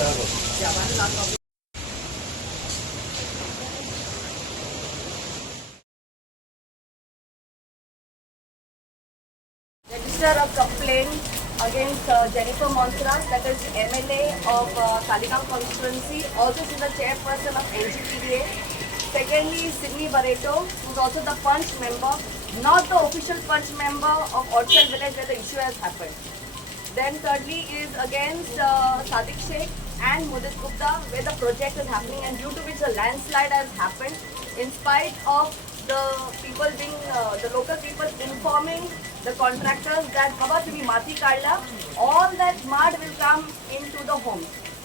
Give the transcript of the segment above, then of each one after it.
Register a complaint against Jennifer Monserrat, that is MLA of Talegaon constituency. Also, she is the chairperson of NGPDA. Secondly, Sydney Barreto, who is also the punch member, not the official punch member of Orchard village where the issue has happened. Then thirdly is against Sadiq Sheikh and Mudit Gupta, where the project is happening and due to which a landslide has happened, in spite of the people being, the local people informing the contractors that Baba तुम्ही माती काढला, all that mud will come into the home.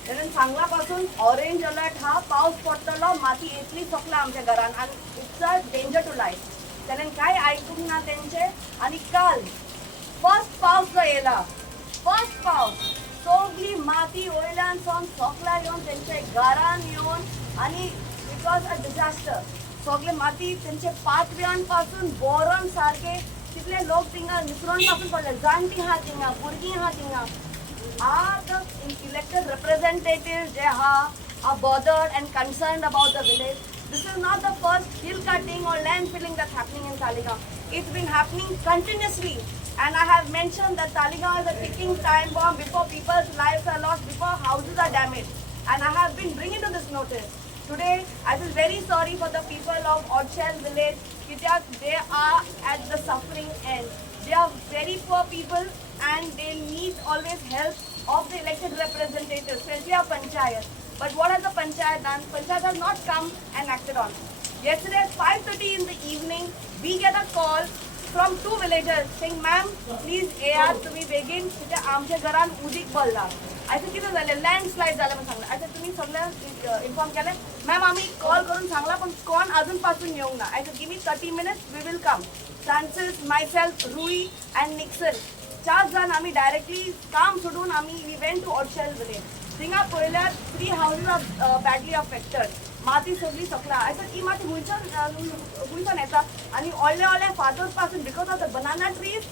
कारण सांगलापासून orange alert हा पाऊस पडतलो माती येतली सकला आमच्या घरान आणि it's a danger to life. कारण काय ऐकून ना त्यांचे आणि काल फर्स्ट पाऊस जो येला, फर्स्ट पाऊस सगळी माती वयल्यान सावन सकला येवन त्यांच्या घरान येवन आणि इट वॉज अ डिझास्टर. सगळे माती त्यांचे पातव्यांपासून बोरण सारखे तिथले लोक थिंगा निसरून पासून पडले, जाणटी हा थिंगा, भुरगीं हा थिंगा. Are the elected representatives they are bothered and concerned about the village? This is not the first hill cutting or land filling that's happening in Talegaon. It's been happening continuously, and I have mentioned that Talegaon is a ticking time bomb before people's lives are lost, before houses are damaged, and I have been bringing to this notice. Today, I feel very sorry for the people of Orchard village. They are at the suffering end. They are very poor people and they need always help of the elected representatives, especially our panchayat. But what has the panchayat done? Panchayat has not come and acted on. Yesterday at 5:30 in the evening, we get a call from two villagers saying, "Ma'am, please यार तुम्ही बेगीन तिथे आमच्या घरान उदीक पडला." असं किती झालं, लँडस्लाईड झालं म्हणून सांगलं. असं तुम्ही सगळं इन्फॉर्म केलं. मॅम आम्ही कॉल करून सांगला पण कोण अजूनपासून येऊ ना. असं give me 30 minutes, we will come. Francis, myself, Rui and Nixon, 4 जण आम्ही डायरेक्टली काम सोडून आम्ही we went to orchard village. थिंगा पयल्या 3 houses आर बॅडली अफेक्टेड. माती सगळी सकला. असं ही माती हुंयच्यान येता आणि व्हडले फादर्स पासून because of the banana trees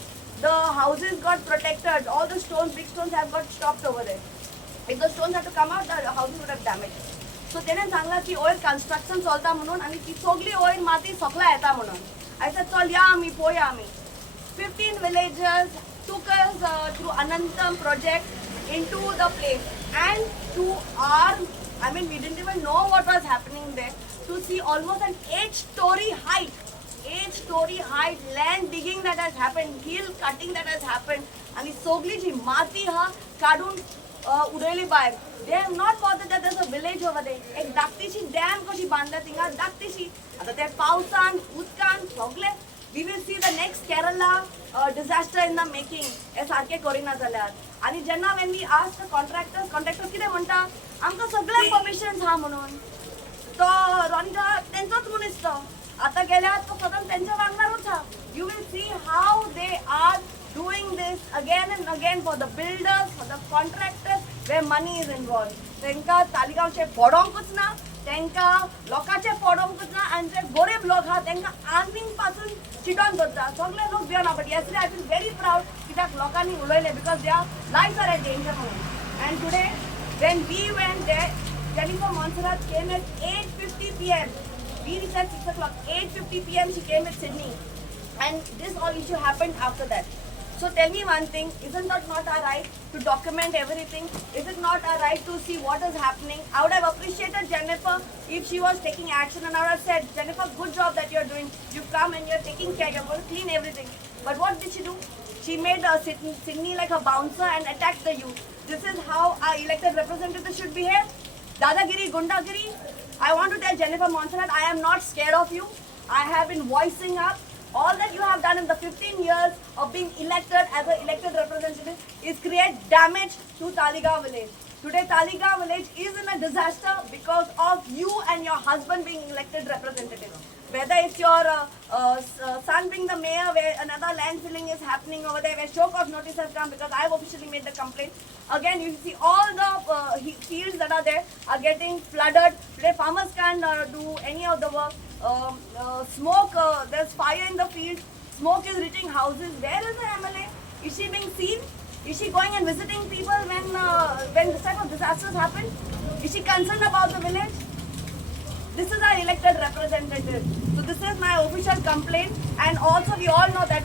the houses got protected. All the stones, big stones have got stopped over there. If the stones had to come out, the houses would have damaged. So तेणे सांगला की oil construction चलता म्हणून आणि ती सगळी oil माती सकला येता म्हणून. I said चल या आम्ही पोया आम्ही. 15 villagers took us through Anantam project into the place and to our, I mean we didn't even know what was happening there, to see almost an 8-story height. 8-story height land digging that has happened, hill cutting that has happened, आणि सगळी जी माती हा काढून उडयली बाहेर. They have not bothered that there's a village over there. एक धाकटीशी dam कशी बांधल्या थिंगा, धाकटीशी. आता ते पावसान उदकान सगळे we will see the next Kerala disaster in the making. हे सारखे करिना जाल्यार. आणि जेन्ना when we ask the contractors कितें म्हणटा, आमकां सगळे परमिशन्स हा म्हणून. तो रोनिका तेंचोच मनीस तो. आता गेल्यावर तो सगळं त्यांच्या वांगडाच हा. You will see how they are doing this again and again for the builders, for the contractors, where money is involved. त्यांका तालिगावचे फोडोंकूच ना, त्यांका लोकांचे फोडोंकूच ना, आणि जे गरीब लोक हा त्यांका आर्मिंग पासून चिटोन दवरता. सगळे लोक भियेना. But yesterday I feel very proud कित्याक लोकांनी उलयले because their lives are at danger म्हणून. And today when we went there, Jennifer Monserrat came at 8:50 p.m. We reached at 6 o'clock. 8:50 p.m. she came with Sydney, and this all issue happened after that. So tell me one thing: isn't that not our right to document everything? Is it not our right to see what is happening? I would have appreciated Jennifer if she was taking action, and I would have said, Jennifer, good job that you're doing. You've come and you're taking care. You're going to clean everything. But what did she do? She made Sydney like a bouncer and attacked the youth. This is how our elected representatives should behave. Dadagiri, Gundagiri. I want to tell Jennifer Monserrat, I am not scared of you. I have been voicing up. All that you have done in the 15 years of being elected as an elected representative is create damage to Talegaon village. Today Talegaon village is in a disaster because of you and your husband being elected representative. Whether it's your son being the mayor, where another land filling is happening over there, where show cause notice has come because I've officially made the complaint. Again, you see all the fields that are there are getting flooded. Today, farmers can't do any of the work. Smoke, there's fire in the field. Smoke is reaching houses. Where is the MLA? Is she being seen? Is she going and visiting people when this type of disasters happen? Is she concerned about the village? This is our elected representative. So this is my official complaint. And also we all know that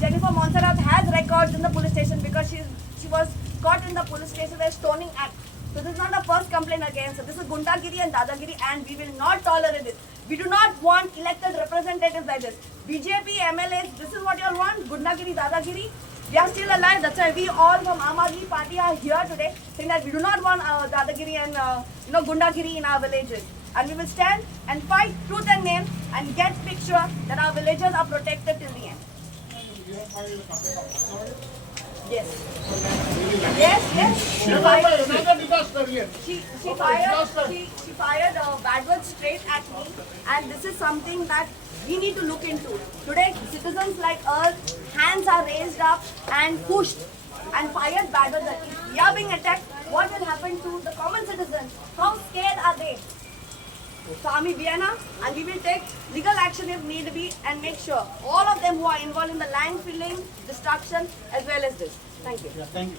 Jennifer Montserrat has records in the police station because she was caught in the police station with stoning act. So this is not the first complaint against her. This is Gundagiri and Dadagiri, and we will not tolerate it. We do not want elected representatives like this. BJP, MLAs, this is what you all want? Gundagiri, Dadagiri? We are still alive. That's why we all from Aam Aadmi Party are here today saying that we do not want Dadagiri and Gundagiri in our villages. And we will stand and fight tooth and nail and get picture that our villages are protected till the end. Yes. Yes. She fired bad words straight at me, and this is something that we need to look into. Today, citizens like us, hands are raised up and pushed and fired bad words. If we are being attacked, what will happen to the common citizens? How scared are they? So Army Vienna, and we will take legal action if need be and make sure all of them who are involved in the land filling, destruction as well as this. Thank you. Yeah, thank you.